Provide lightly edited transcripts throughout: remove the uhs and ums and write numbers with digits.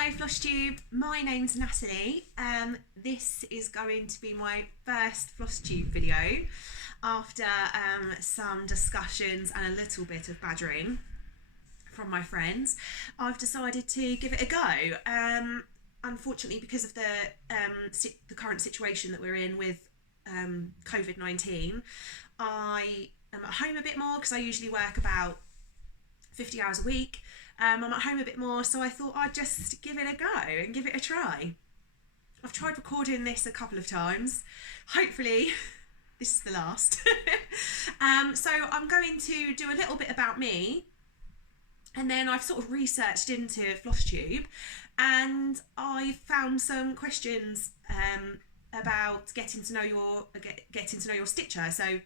Hello Flosstube, my name's Natalie. This is going to be my first Flosstube video after some discussions and a little bit of badgering from my friends. I've decided to give it a go. Unfortunately, because of the current situation that we're in with COVID-19, I am at home a bit more because I usually work about 50 hours a week. I'm at home a bit more, so I thought I'd just give it a go and give it a try. I've tried recording this a couple of times. Hopefully this is the last. So I'm going to do a little bit about me, and then I've sort of researched into Flosstube and I found some questions about getting to know your stitcher. So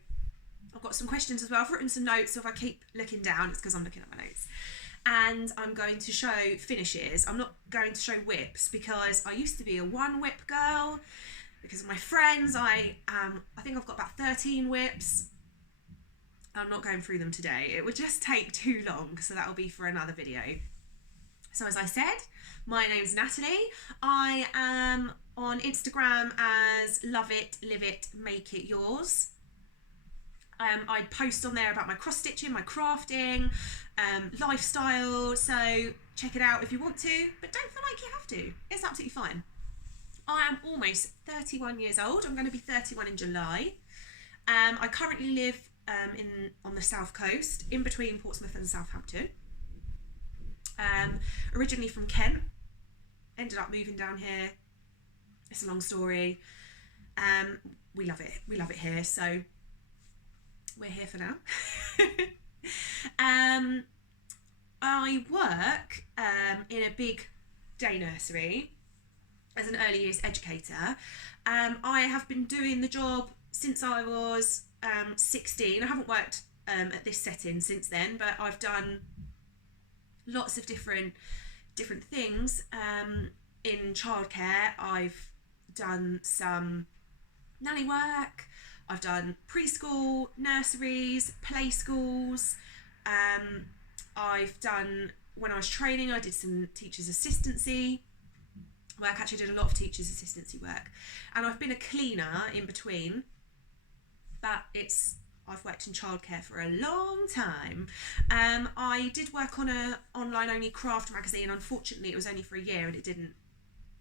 I've got some questions as well. I've written some notes, so if I keep looking down, it's because I'm looking at my notes. And I'm going to show finishes. I'm not going to show whips because I used to be a one whip girl. Because of my friends, I think I've got about 13 whips. I'm not going through them today. It would just take too long, so that'll be for another video. So as I said, my name's Natalie. I am on Instagram as Love It, Live It, Make It Yours. I post on there about my cross stitching, my crafting, lifestyle, so check it out if you want to, but don't feel like you have to. It's absolutely fine. I am almost 31 years old. I'm going to be 31 in July. I currently live on the south coast, in between Portsmouth and Southampton. Originally from Kent, ended up moving down here. It's a long story. We love it. We love it here, so we're here for now. I work in a big day nursery as an early years educator. I have been doing the job since I was 16. I haven't worked at this setting since then, but I've done lots of different things in childcare. I've done some nanny work. I've done preschool, nurseries, play schools. I've done, when I was training, I did some teacher's assistancy work. Actually did a lot of teacher's assistancy work. And I've been a cleaner in between, but I've worked in childcare for a long time. I did work on a online only craft magazine. Unfortunately, it was only for a year and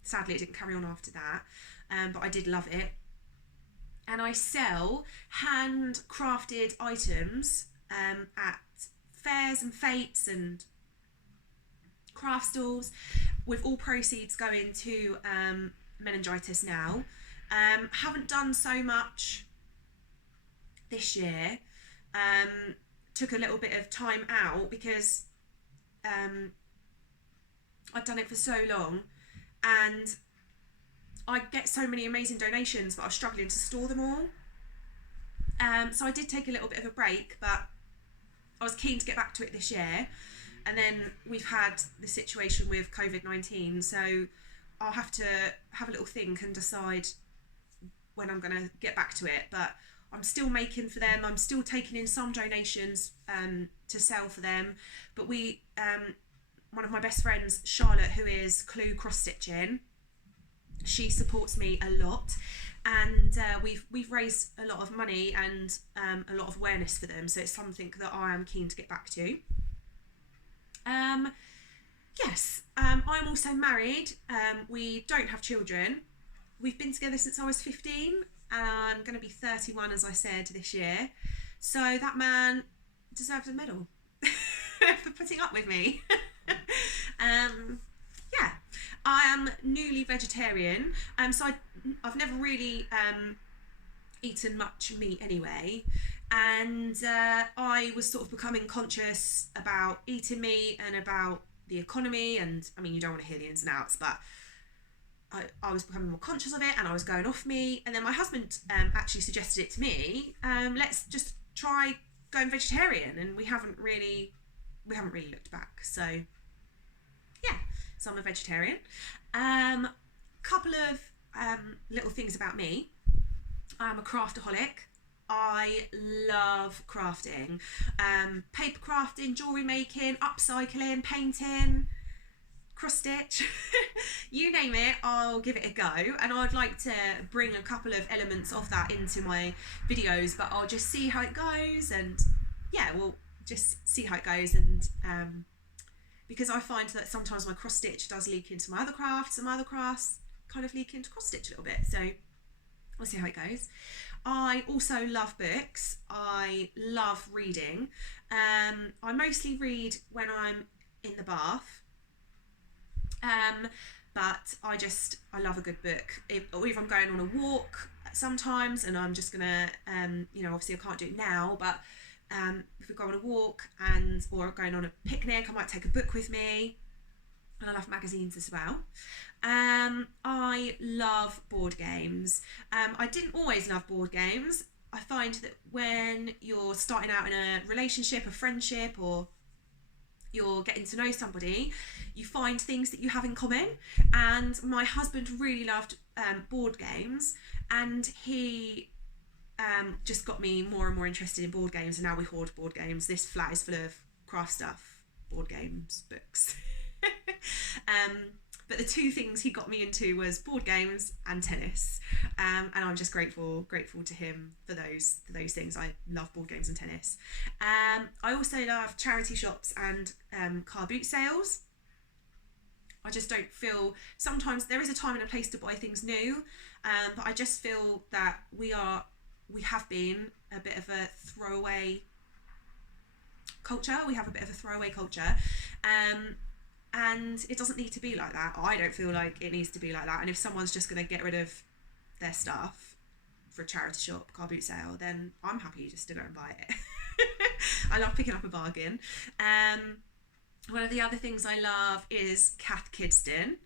sadly it didn't carry on after that. But I did love it. And I sell handcrafted items at fairs and fetes and craft stalls, with all proceeds going to meningitis now. Haven't done so much this year. Took a little bit of time out because I've done it for so long, and I get so many amazing donations, but I was struggling to store them all. So I did take a little bit of a break, but I was keen to get back to it this year. And then we've had the situation with COVID-19, so I'll have to have a little think and decide when I'm going to get back to it. But I'm still making for them. I'm still taking in some donations to sell for them. But one of my best friends, Charlotte, who is Clue Cross Stitching, she supports me a lot, and we've raised a lot of money and a lot of awareness for them, so it's something that I am keen to get back to. Yes, I'm also married. We don't have children. We've been together since I was 15, and I'm going to be 31, as I said, this year, so that man deserves a medal for putting up with me. Yeah, I am newly vegetarian, so I've never really eaten much meat anyway, and I was sort of becoming conscious about eating meat and about the economy, and I mean, you don't want to hear the ins and outs, but I was becoming more conscious of it, and I was going off meat, and then my husband actually suggested it to me. Let's just try going vegetarian, and we haven't really looked back, so yeah. So I'm a vegetarian. Couple of little things about me. I'm a craftaholic. I love crafting. Paper crafting, jewellery making, upcycling, painting, cross stitch, you name it, I'll give it a go. And I'd like to bring a couple of elements of that into my videos, but I'll just see how it goes, and yeah, we'll just see how it goes. And because I find that sometimes my cross stitch does leak into my other crafts, and my other crafts kind of leak into cross stitch a little bit, so we'll see how it goes. I also love books. I love reading. I mostly read when I'm in the bath, but I love a good book. Or if I'm going on a walk sometimes, and I'm just gonna, obviously I can't do it now, but if we go on a walk or going on a picnic, I might take a book with me. And I love magazines as well. I love board games. I didn't always love board games. I find that when you're starting out in a relationship, a friendship, or you're getting to know somebody, you find things that you have in common. And my husband really loved board games, and he just got me more and more interested in board games, and now we hoard board games. This flat is full of craft stuff, board games, books. But the two things he got me into was board games and tennis, and I'm just grateful to him for those things. I love board games and tennis. I also love charity shops and car boot sales. I just don't feel, sometimes there is a time and a place to buy things new, but I just feel that we have been a bit of a throwaway culture. We have a bit of a throwaway culture. And it doesn't need to be like that. I don't feel like it needs to be like that. And if someone's just going to get rid of their stuff for a charity shop, car boot sale, then I'm happy just to go and buy it. I love picking up a bargain. One of the other things I love is Cath Kidston.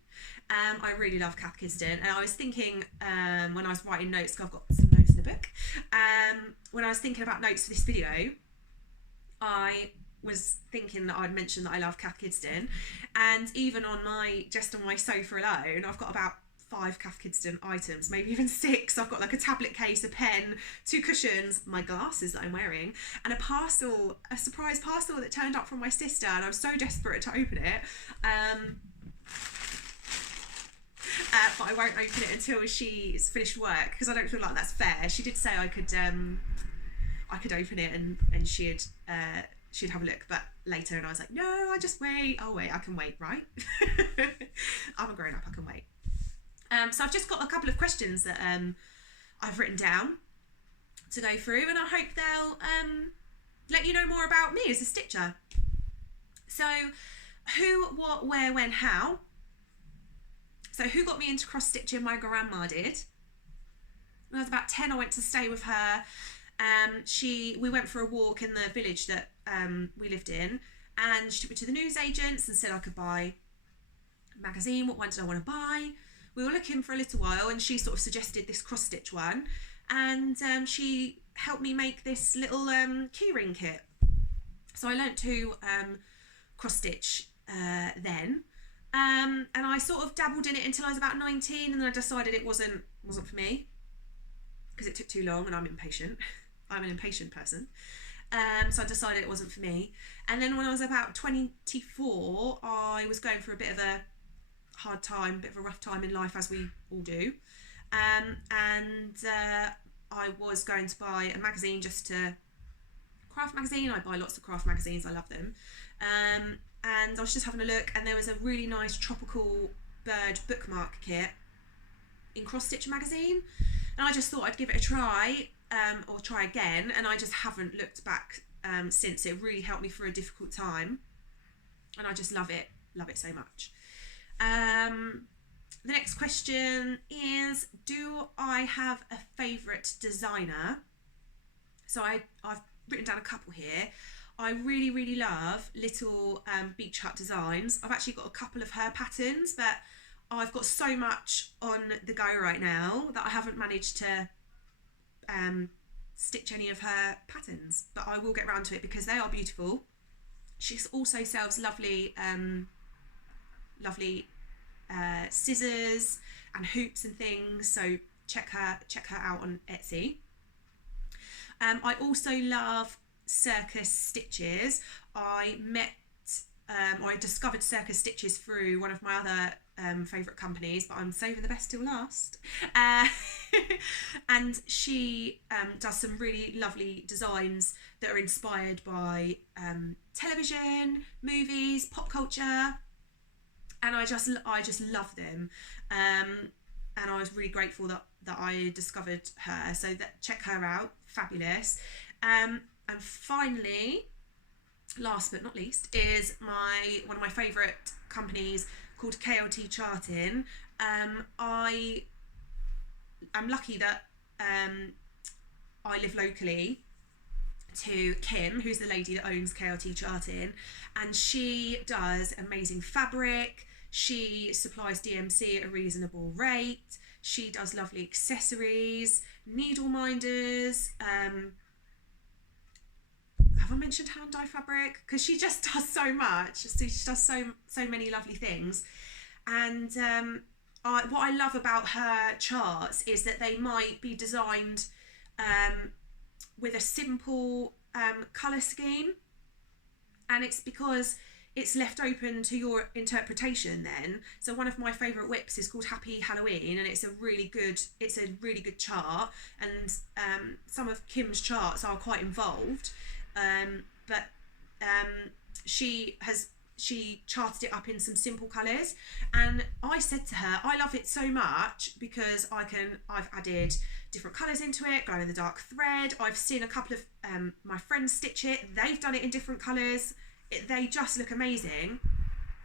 I really love Cath Kidston. And I was thinking, when I was writing notes, 'cause I've got some notes in the book, when I was thinking about notes for this video, I was thinking that I'd mentioned that I love Cath Kidston, and even on my sofa alone, I've got about 5 Cath Kidston items, maybe even 6. I've got like a tablet case, a pen, 2 cushions, my glasses that I'm wearing, and a surprise parcel that turned up from my sister, and I'm so desperate to open it. But I won't open it until she's finished work, because I don't feel like that's fair. She did say I could open it and she'd have a look, but later, and I was like, no, I'll wait, I can wait, right? I'm a grown up, I can wait. So I've just got a couple of questions that I've written down to go through, and I hope they'll let you know more about me as a stitcher. So who, what, where, when, how. So who got me into cross stitching? My grandma did. When I was about 10, I went to stay with her. We went for a walk in the village that we lived in, and she took me to the newsagents and said I could buy a magazine. What one did I want to buy? We were looking for a little while, and she sort of suggested this cross stitch one, and she helped me make this little keyring kit. So I learnt to cross stitch then, and I sort of dabbled in it until I was about 19, and then I decided it wasn't for me, because it took too long, and I'm impatient. I'm an impatient person. So I decided it wasn't for me. And then when I was about 24, I was going through a bit of a hard time, bit of a rough time in life, as we all do. And I was going to buy a magazine, craft magazine. I buy lots of craft magazines, I love them. And I was just having a look, and there was a really nice tropical bird bookmark kit in Cross Stitch magazine. And I just thought I'd give it a try, or try again, and I just haven't looked back since. It really helped me through a difficult time, and I just love it so much. The next question is, do I have a favourite designer? So I've written down a couple here. I really, really love little beach hut designs. I've actually got a couple of her patterns, but I've got so much on the go right now that I haven't managed to stitch any of her patterns, but I will get around to it because they are beautiful. She also sells lovely scissors and hoops and things, so check her out on Etsy. I also love circus stitches. I met or I discovered Circus Stitches through one of my other favourite companies, but I'm saving the best till last. And she does some really lovely designs that are inspired by television, movies, pop culture, and I just love them. And I was really grateful that I discovered her. So check her out, fabulous. And finally, last but not least, is one of my favourite companies called KLT Charting. I am lucky that I live locally to Kim, who's the lady that owns KLT Charting, and she does amazing fabric. She supplies DMC at a reasonable rate. She does lovely accessories, needle minders. Have I mentioned hand dye fabric? Because she just does so much. She does so many lovely things. And what I love about her charts is that they might be designed with a simple colour scheme, and it's because it's left open to your interpretation then. So one of my favourite whips is called Happy Halloween, and it's a really good chart, and some of Kim's charts are quite involved, but she charted it up in some simple colours, and I said to her, I love it so much because I've added different colours into it, glow in the dark thread. I've seen a couple of my friends stitch it, they've done it in different colours. They just look amazing.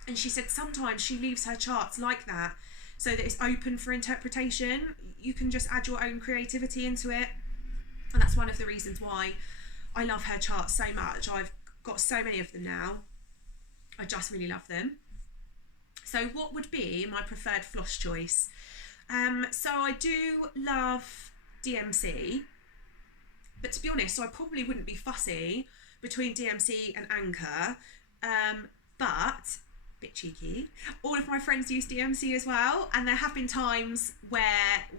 And she said sometimes she leaves her charts like that so that it's open for interpretation. You can just add your own creativity into it, and that's one of the reasons why I love her charts so much. I've got so many of them now. I just really love them. So what would be my preferred floss choice? So I do love DMC, but to be honest, I probably wouldn't be fussy between DMC and Anchor, but a bit cheeky, all of my friends use DMC as well, and there have been times where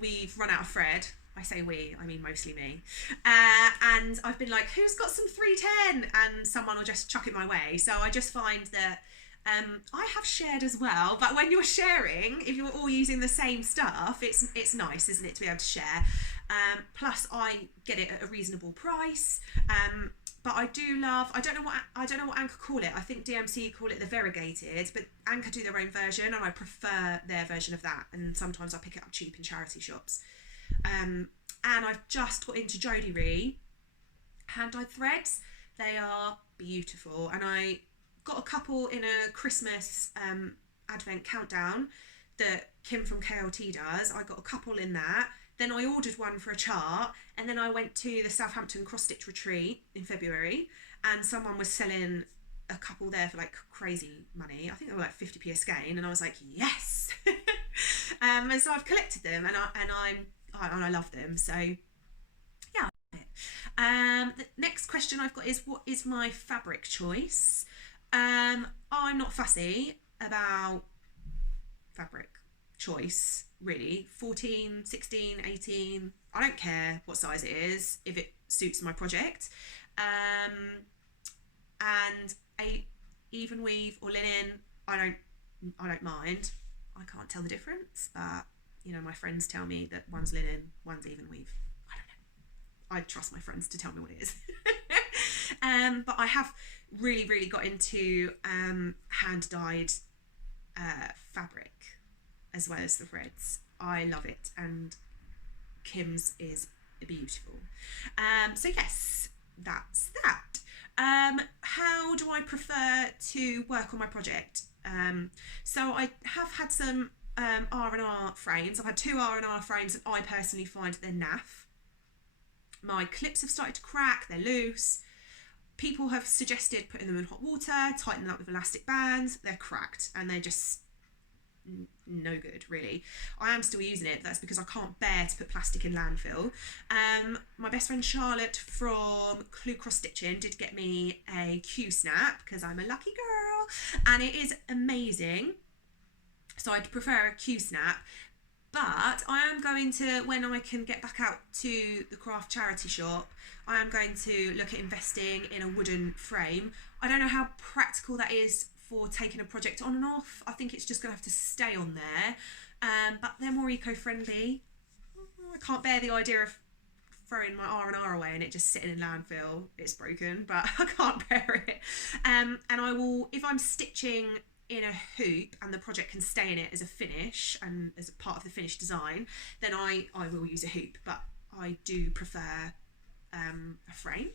we've run out of thread. I say we, I mean mostly me, and I've been like, who's got some 310, and someone will just chuck it my way. So I just find that I have shared as well, but when you're sharing, if you're all using the same stuff, it's nice, isn't it, to be able to share. Plus I get it at a reasonable price. But I do love, I don't know what Anchor call it. I think DMC call it the variegated, but Anchor do their own version, and I prefer their version of that. And sometimes I pick it up cheap in charity shops. And I've just got into Jodie Ree hand dyed threads. They are beautiful, and I got a couple in a Christmas advent countdown that Kim from KLT does. I got a couple in that. Then I ordered one for a chart, and then I went to the Southampton cross stitch retreat in February, and someone was selling a couple there for like crazy money. I think they were like 50p a skein, and I was like, yes. And so I've collected them, and I love them. So yeah. The next question I've got is, what is my fabric choice? I'm not fussy about fabric choice, really. 14, 16, 18, I don't care what size it is if it suits my project. And even weave or linen, I don't mind. I can't tell the difference, but you know, my friends tell me that one's linen, one's even weave. I don't know. I trust my friends to tell me what it is. But I have really got into hand dyed fabric as well as the threads. I love it, and Kim's is beautiful. So yes, that's that. How do I prefer to work on my project? So I have had some R&R frames. I've had 2 R&R frames that I personally find they're naff. My clips have started to crack, they're loose. People have suggested putting them in hot water, tightening them up with elastic bands. They're cracked, and they're just no good, really. I am still using it, but that's because I can't bear to put plastic in landfill. My best friend Charlotte from Clue Cross Stitching did get me a Q-snap, because I'm a lucky girl, and it is amazing. So I'd prefer a Q-snap, but I am going to, when I can get back out to the craft charity shop, I am going to look at investing in a wooden frame. I don't know how practical that is for taking a project on and off. I think it's just going to have to stay on there. But they're more eco-friendly. I can't bear the idea of throwing my R&R away and it just sitting in landfill. It's broken, but I can't bear it. And I will, if I'm stitching in a hoop and the project can stay in it as a finish and as a part of the finished design, then I will use a hoop, but I do prefer a frame.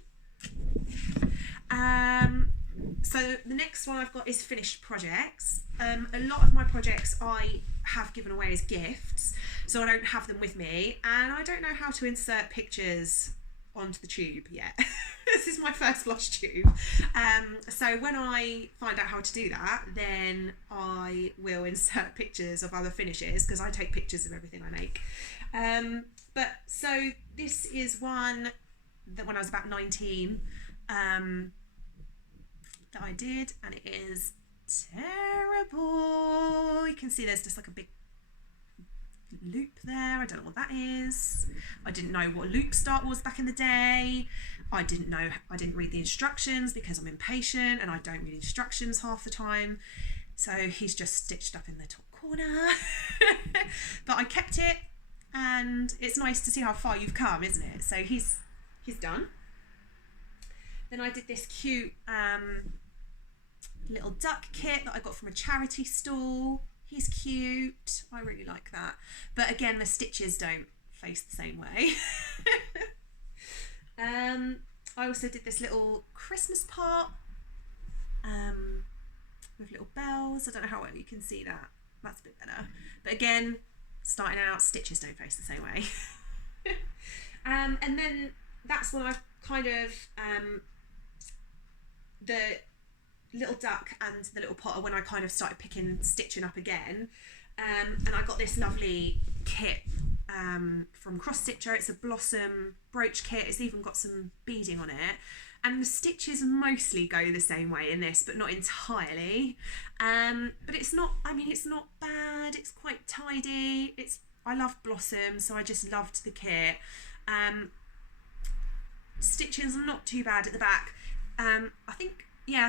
So the next one I've got is finished projects. A lot of my projects I have given away as gifts, so I don't have them with me, and I don't know how to insert pictures onto the tube yet. This is my first Flosstube. So when I find out how to do that, then I will insert pictures of other finishes, because I take pictures of everything I make. But so this is one that when I was about 19 that I did, and it is terrible. You can see there's just like a big loop there. I don't know what that is. I didn't know what a loop start was back in the day. I didn't read the instructions because I'm impatient and I don't read instructions half the time. So he's just stitched up in the top corner. But I kept it, and it's nice to see how far you've come, isn't it? So he's done. Then I did this cute little duck kit that I got from a charity stall. He's cute. I really like that. But again, the stitches don't face the same way. I also did this little Christmas pot with little bells. I don't know how well you can see that. That's a bit better. But again, starting out, stitches don't face the same way. And then that's when I've kind of the little duck and the little pot are when I kind of started stitching up again. And I got this lovely kit from Cross Stitcher. It's a blossom brooch kit. It's even got some beading on it. And the stitches mostly go the same way in this, but not entirely. But it's not bad. It's quite tidy. I love blossom, so I just loved the kit. Stitching's not too bad at the back. I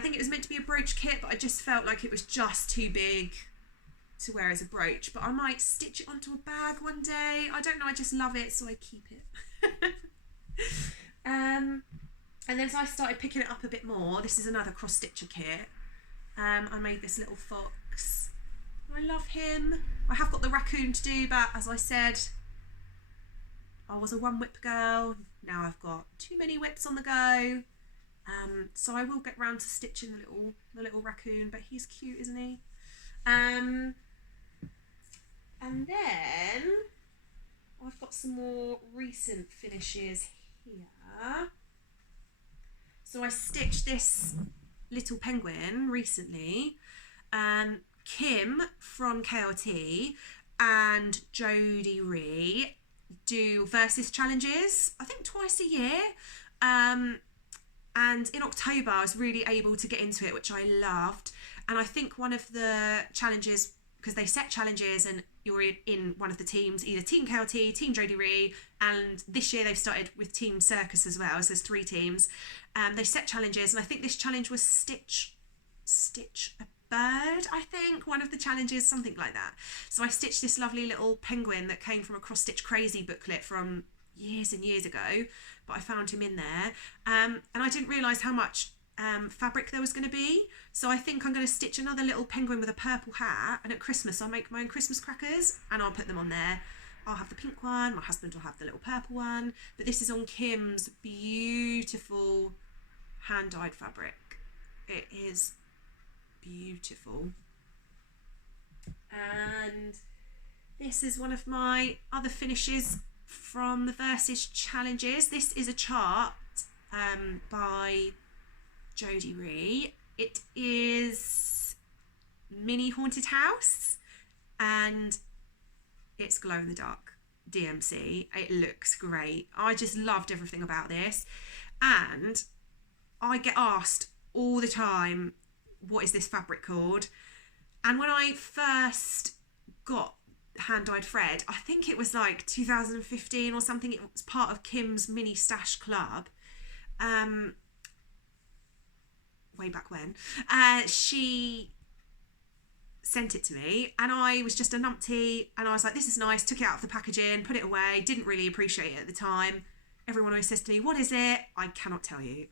think it was meant to be a brooch kit, but I just felt like it was just too big to wear as a brooch. But I might stitch it onto a bag one day. I don't know, I just love it, so I keep it. And then so I started picking it up a bit more. This is another Cross Stitcher kit. I made this little fox. I love him. I have got the raccoon to do, but as I said, I was a one whip girl. Now I've got too many whips on the go. So I will get round to stitching the little raccoon, but he's cute, isn't he? And then I've got some more recent finishes here. So I stitched this little penguin recently. Kim from KLT and Jodie Ree do versus challenges, I think twice a year. And in October I was really able to get into it, which I loved. And I think one of the challenges, because they set challenges and you're in one of the teams, either Team KLT, Team Jodie Ree, and this year they've started with Team Circus as well, so there's 3 teams. They set challenges, and I think this challenge was Stitch a bird, I think, one of the challenges, something like that. So I stitched this lovely little penguin that came from a Cross Stitch Crazy booklet from years and years ago, but I found him in there. And I didn't realise how much fabric there was going to be, so I think I'm going to stitch another little penguin with a purple hat, and at Christmas I'll make my own Christmas crackers and I'll put them on there. I'll have the pink one, my husband will have the little purple one, but this is on Kim's beautiful hand-dyed fabric. It is beautiful. And this is one of my other finishes from the Versus challenges. This is a chart by Jodie Ree. It is mini haunted house and it's glow in the dark DMC. It looks great. I just loved everything about this, and I get asked all the time, what is this fabric called? And when I first got hand-dyed thread, I think it was like 2015 or something, it was part of Kim's mini stash club, way back when, she sent it to me, and I was just a numpty, and I was like, this is nice, took it out of the packaging, put it away, didn't really appreciate it at the time. Everyone always says to me, what is it? I cannot tell you.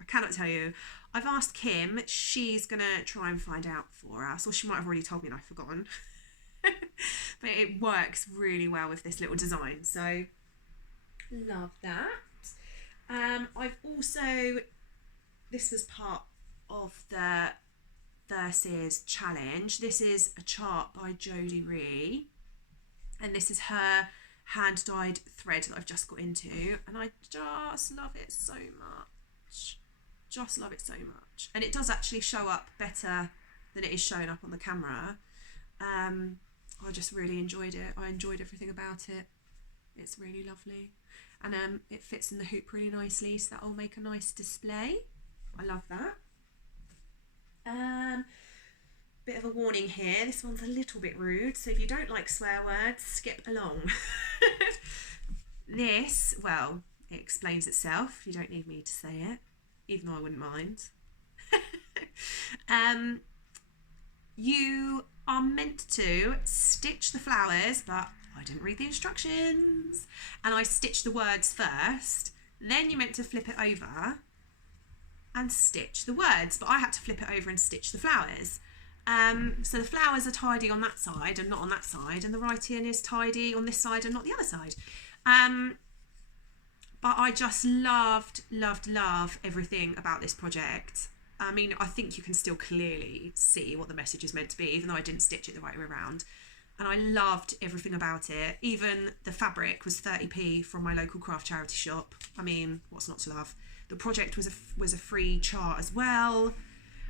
I've asked Kim, she's going to try and find out for us, or she might have already told me and I've forgotten. But it works really well with this little design, so love that. I've also, this was part of the Versus challenge. This is a chart by Jodie Ree, and this is her hand-dyed thread that I've just got into, and I just love it so much. And it does actually show up better than it is showing up on the camera. I just really enjoyed it. I enjoyed everything about it. It's really lovely, and it fits in the hoop really nicely, so that'll make a nice display. I love that. Bit of a warning here, this one's a little bit rude, so if you don't like swear words, skip along. This, well, it explains itself. You don't need me to say it, even though I wouldn't mind. You are meant to stitch the flowers, but I didn't read the instructions, and I stitched the words first. Then you're meant to flip it over and stitch the words, but I had to flip it over and stitch the flowers. So the flowers are tidy on that side and not on that side, and the writing is tidy on this side and not the other side. But I just loved everything about this project. I mean, I think you can still clearly see what the message is meant to be, even though I didn't stitch it the right way around. And I loved everything about it. Even the fabric was 30p from my local craft charity shop. I mean, what's not to love? The project was a free chart as well.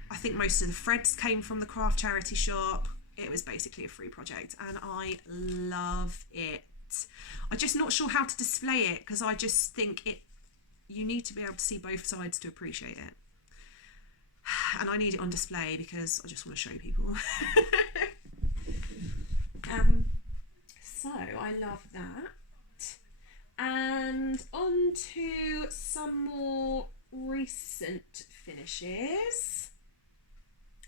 I think most of the threads came from the craft charity shop. It was basically a free project, and I love it. I'm just not sure how to display it, because I just think you need to be able to see both sides to appreciate it. And I need it on display because I just want to show people. So I love that. And on to some more recent finishes.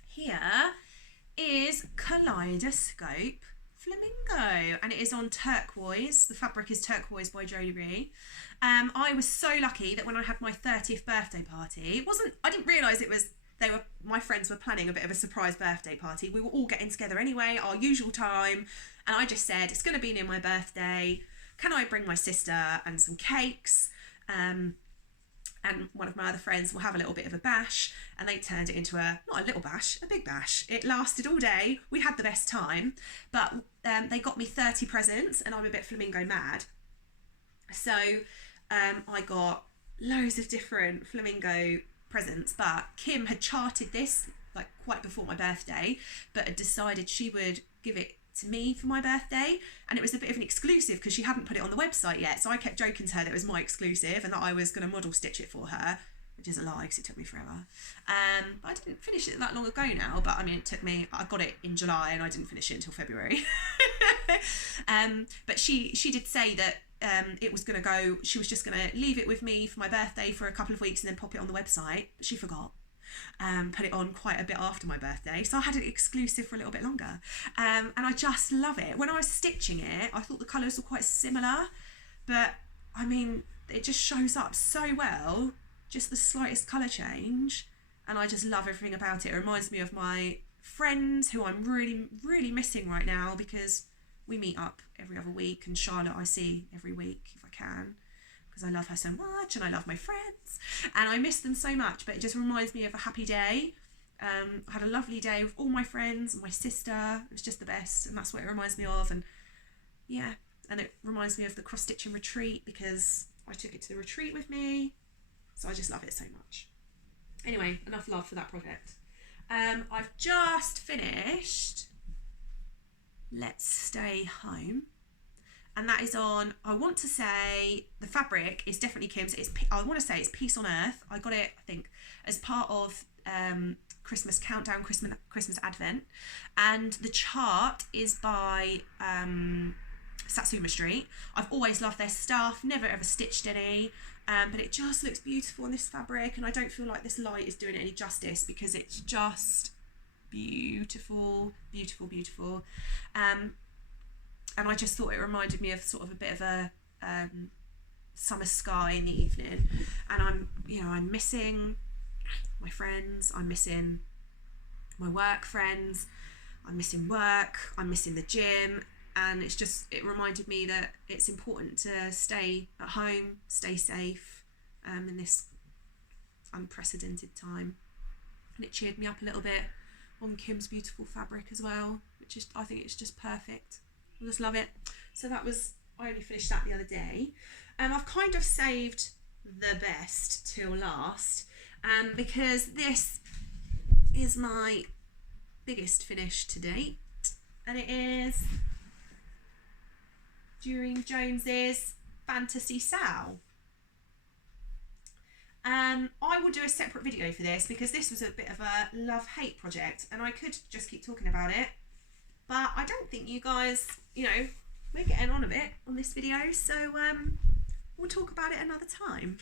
Here is Kaleidoscope Flamingo, and it is on turquoise. The fabric is turquoise by Jodie Ree. I was so lucky that when I had my 30th birthday party, I didn't realise my friends were planning a bit of a surprise birthday party. We were all getting together anyway, our usual time, and I just said, it's going to be near my birthday, can I bring my sister and some cakes? And one of my other friends will have a little bit of a bash, and they turned it into not a little bash, a big bash. It lasted all day. We had the best time, but they got me 30 presents, and I'm a bit flamingo mad. So I got loads of different flamingo presents, but Kim had charted this like quite before my birthday, but had decided she would give it to me for my birthday, and it was a bit of an exclusive because she hadn't put it on the website yet, so I kept joking to her that it was my exclusive and that I was going to model stitch it for her, which is a lie because it took me forever. But I didn't finish it that long ago now, but I mean, I got it in July and I didn't finish it until February. But she did say that it was going to go, she was just going to leave it with me for my birthday for a couple of weeks and then pop it on the website, but she forgot. Put it on quite a bit after my birthday, so I had it exclusive for a little bit longer, and I just love it. When I was stitching it, I thought the colours were quite similar, but I mean, it just shows up so well, just the slightest colour change, and I just love everything about it. It reminds me of my friends who I'm really missing right now, because we meet up every other week, and Charlotte I see every week if I can, because I love her so much and I love my friends and I miss them so much. But it just reminds me of a happy day. I had a lovely day with all my friends and my sister. It was just the best, and that's what it reminds me of. And yeah, and it reminds me of the cross stitching retreat, because I took it to the retreat with me, so I just love it so much. Anyway, enough love for that project. I've just finished Let's Stay Home, and that is on, I want to say the fabric is definitely Kim's. I want to say it's Peace on Earth. I got it, I think, as part of Christmas Countdown, Christmas Advent, and the chart is by Satsuma Street. I've always loved their stuff, never ever stitched any, but it just looks beautiful on this fabric, and I don't feel like this light is doing it any justice, because it's just beautiful, beautiful, beautiful. And I just thought it reminded me of sort of a bit of a summer sky in the evening. And I'm missing my friends, I'm missing my work friends, I'm missing work, I'm missing the gym, and it reminded me that it's important to stay at home, stay safe in this unprecedented time. And it cheered me up a little bit on Kim's beautiful fabric as well, I think it's just perfect. I just love it. So I only finished that the other day. I've kind of saved the best till last, because this is my biggest finish to date, and it is during Jones's Fantasy Sal. I will do a separate video for this because this was a bit of a love-hate project, and I could just keep talking about it, but I don't think you guys, we're getting on a bit on this video, so we'll talk about it another time.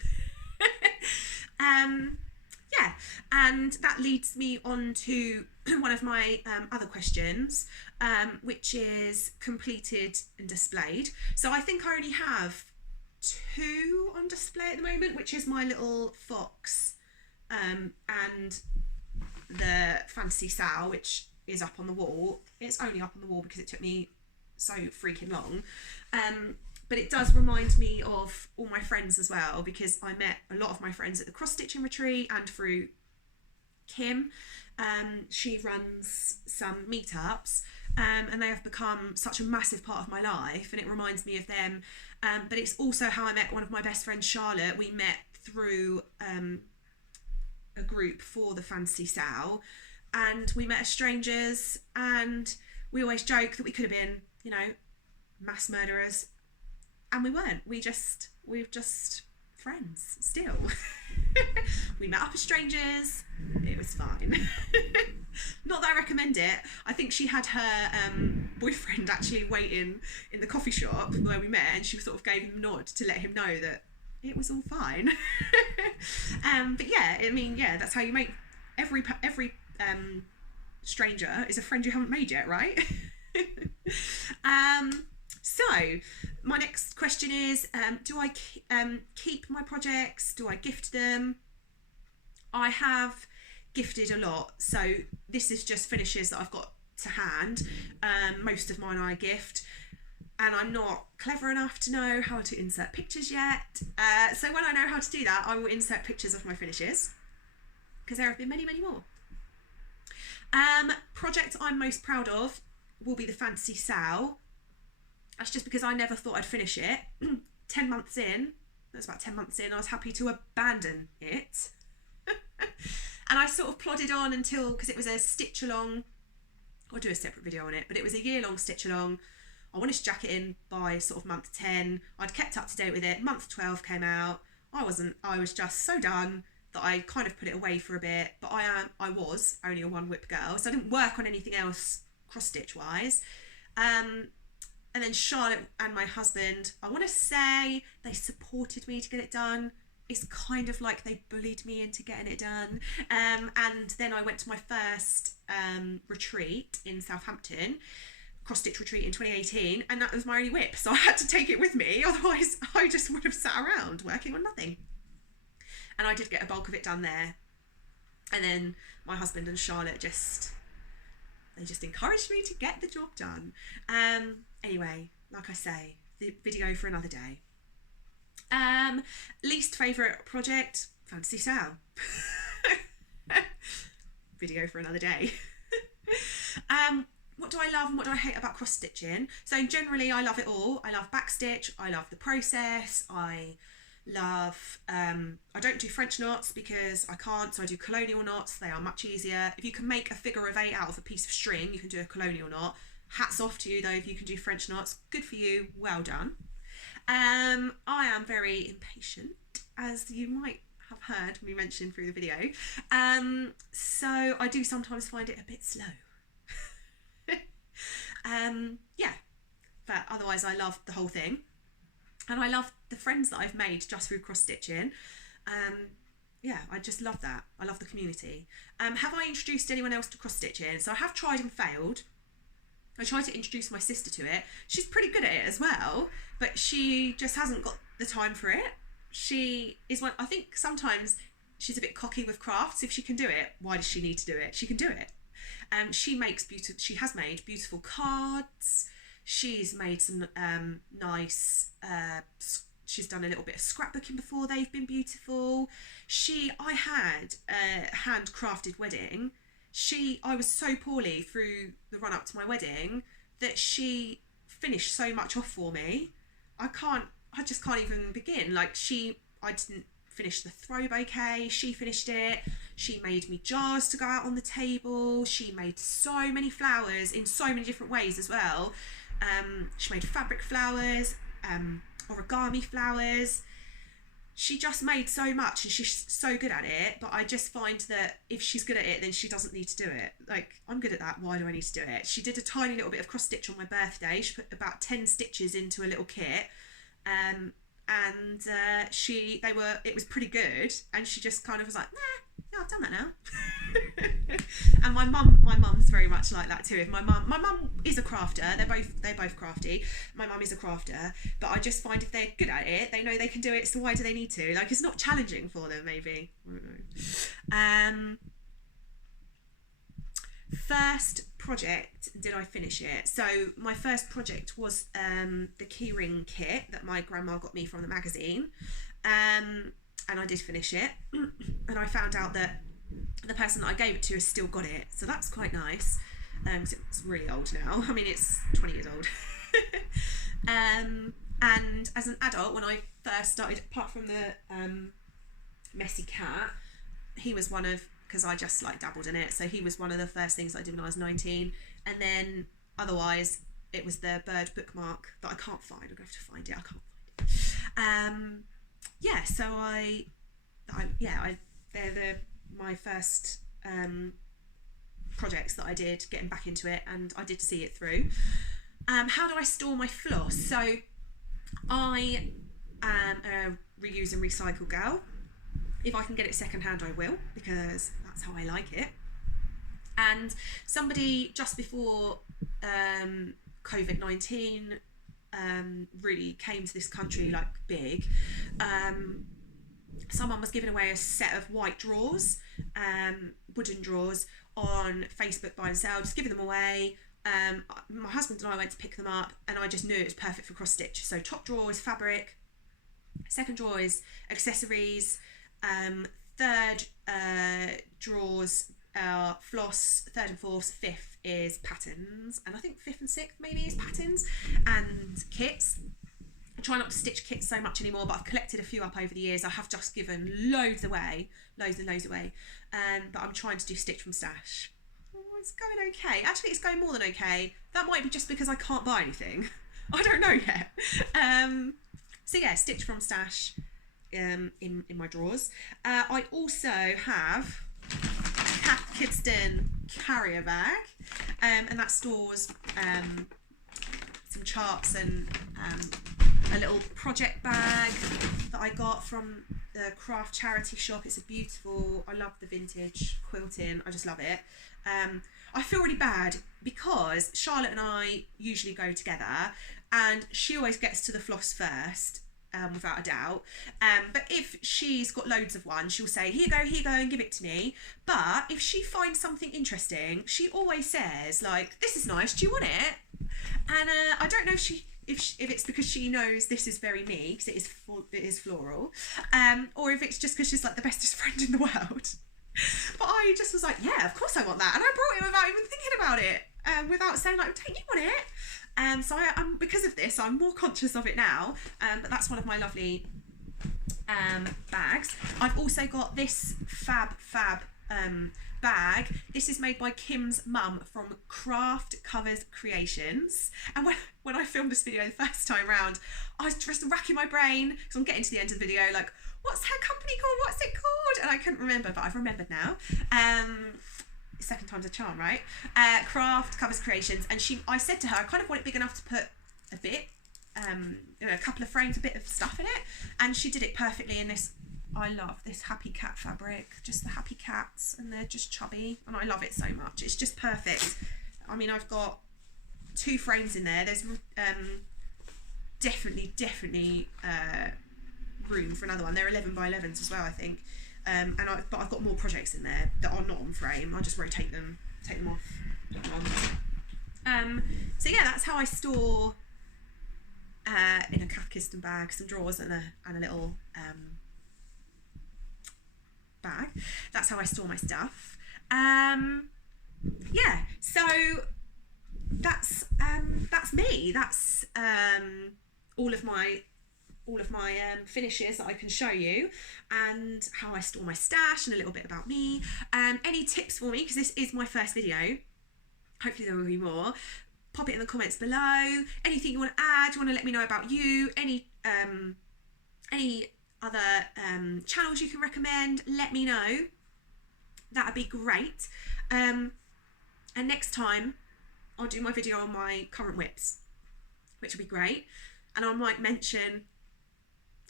Yeah, and that leads me on to one of my other questions, which is completed and displayed. So I think I only have 2 on display at the moment, which is my little fox and the Fantasy Sal, which is up on the wall. It's only up on the wall because it took me so freaking long. But it does remind me of all my friends as well, because I met a lot of my friends at the cross-stitching retreat and through Kim. She runs some meetups, and they have become such a massive part of my life, and it reminds me of them. But it's also how I met one of my best friends, Charlotte. We met through a group for the Fantasy Sal, and we met as strangers, and we always joke that we could have been, mass murderers. And we weren't. We're just friends still. We met up as strangers. It was fine. Not that I recommend it. I think she had her boyfriend actually waiting in the coffee shop where we met, and she sort of gave him a nod to let him know that it was all fine. But yeah, that's how you make every stranger is a friend you haven't made yet, right? So my next question is, do I keep my projects? Do I gift them? I have gifted a lot, so this is just finishes that I've got to hand. Most of mine I gift, and I'm not clever enough to know how to insert pictures yet. So when I know how to do that, I will insert pictures of my finishes, because there have been many, many more. Project I'm most proud of will be the Fantasy Sal. That's just because I never thought I'd finish it. 10 months in, that's about 10 months in, I was happy to abandon it. And I sort of plodded on until, because it was a stitch along, I'll do a separate video on it, but it was a year-long stitch along. I wanted to jack it in by sort of month 10. I'd kept up to date with it. Month 12 came out. I was just so done that I kind of put it away for a bit, but I was only a one whip girl, so I didn't work on anything else cross-stitch wise. And then Charlotte and my husband, I want to say they supported me to get it done. It's kind of like they bullied me into getting it done. And then I went to my first retreat in Southampton, cross-stitch retreat in 2018, and that was my only whip. So I had to take it with me, otherwise I just would have sat around working on nothing. And I did get a bulk of it done there. And then my husband and Charlotte just encouraged me to get the job done. Anyway, like I say, the video for another day. Least favourite project, Fantasy Sal. Video for another day. What do I love and what do I hate about cross stitching? So generally I love it all. I love backstitch, I love the process, I love, I don't do French knots because I can't, so I do colonial knots. They are much easier. If you can make a figure of 8 out of a piece of string, you can do a colonial knot. Hats off to you though if you can do French knots. Good for you, well done. I am very impatient, as you might have heard me mention through the video. So I do sometimes find it a bit slow. Yeah, but otherwise I love the whole thing. And I love the friends that I've made just through cross-stitching. yeah, I just love that. I love the community. Have I introduced anyone else to cross stitching? So I have tried and failed. I tried to introduce my sister to it. She's pretty good at it as well, but she just hasn't got the time for it. She is one, I think sometimes she's a bit cocky with crafts. If she can do it, why does she need to do it? She can do it. She has made beautiful cards. She's made some nice, she's done a little bit of scrapbooking before. They've been beautiful. I had a handcrafted wedding. I was so poorly through the run up to my wedding that she finished so much off for me. I just can't even begin. Like I didn't finish the throw bouquet. She finished it. She made me jars to go out on the table. She made so many flowers in so many different ways as well. She made fabric flowers, origami flowers. She just made so much and she's so good at it, but I just find that if she's good at it, then she doesn't need to do it. Like, I'm good at that, why do I need to do it? She did a tiny little bit of cross stitch on my birthday. She put about 10 stitches into a little kit, and it was pretty good, and she just kind of was like, nah, I've done that now. And my mum's very much like that too. If my mum is a crafter, they're both crafty. My mum is a crafter, but I just find if they're good at it, they know they can do it, so why do they need to? Like, it's not challenging for them, maybe. I don't know. First project, did I finish it? So my first project was the keyring kit that my grandma got me from the magazine, and I did finish it. And I found out that the person that I gave it to has still got it, so that's quite nice. So it's really old now. I mean, it's 20 years old. And as an adult, when I first started, apart from the messy cat, he was one of, because I just like dabbled in it, so he was one of the first things I did when I was 19. And then otherwise it was the bird bookmark that I can't find. I'm gonna have to find it. I can't find it. So they're my first projects that I did, getting back into it, and I did see it through. How do I store my floss? So I am a reuse and recycle gal. If I can get it secondhand, I will, because that's how I like it. And somebody just before COVID-19 really came to this country like big, someone was giving away a set of white drawers, wooden drawers, on Facebook buy and sell, just giving them away. My husband and I went to pick them up, and I just knew it was perfect for cross stitch. So top drawer is fabric, second drawer is accessories, third drawers are floss, third and fourth, fifth is patterns, and I think fifth and sixth maybe is patterns, and kits. I try not to stitch kits so much anymore, but I've collected a few up over the years. I have just given loads away, loads and loads away, but I'm trying to do stitch from stash. Oh, it's going okay. Actually, it's going more than okay. That might be just because I can't buy anything. I don't know yet. So yeah, stitch from stash in my drawers. I also have a Cat Kidston carrier bag, and that stores some charts and a little project bag that I got from the craft charity shop. It's I love the vintage quilting, I just love it. I feel really bad because Charlotte and I usually go together, and she always gets to the floss first, without a doubt. But if she's got loads of one, she'll say, here you go, and give it to me. But if she finds something interesting, she always says, like, this is nice, do you want it? And I don't know if it's because she knows this is very me, because it is floral, or if it's just because she's like the bestest friend in the world. But I just was like, yeah, of course I want that, and I brought it without even thinking about it, without saying like, take, you want it. So I'm because of this, I'm more conscious of it now. But that's one of my lovely bags. I've also got this Fab Fab bag. This is made by Kim's mum from Craft Covers Creations. And when I filmed this video the first time round, I was just racking my brain because I'm getting to the end of the video, like, what's her company called? What's it called? And I couldn't remember, but I've remembered now. Second time's a charm, right? Craft Covers Creations, and I said to her, I kind of want it big enough to put a bit, a couple of frames, a bit of stuff in it, and she did it perfectly in this I love this happy cat fabric, just the happy cats, and they're just chubby, and I love it so much. It's just perfect. I mean, I've got 2 frames in there. There's definitely room for another one. They're 11 by 11s as well, I think. But I've got more projects in there that are not on frame. I'll just rotate them, take them off, put them on. So yeah, that's how I store in a Kaleidoscope bag, some drawers and a little bag. That's how I store my stuff. Yeah, so that's me. That's all of my finishes that I can show you, and how I store my stash, and a little bit about me. Any tips for me, because this is my first video, hopefully there will be more. Pop it in the comments below. Anything you want to add, you want to let me know about you, any other channels you can recommend, let me know. That'd be great. And next time I'll do my video on my current whips, which would be great, and I might mention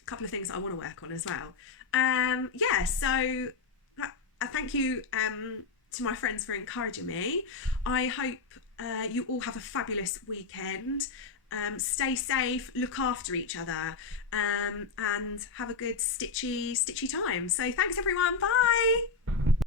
a couple of things I want to work on as well. Yeah, so thank you to my friends for encouraging me. I hope you all have a fabulous weekend. Stay safe, look after each other, and have a good stitchy time. So thanks everyone, bye.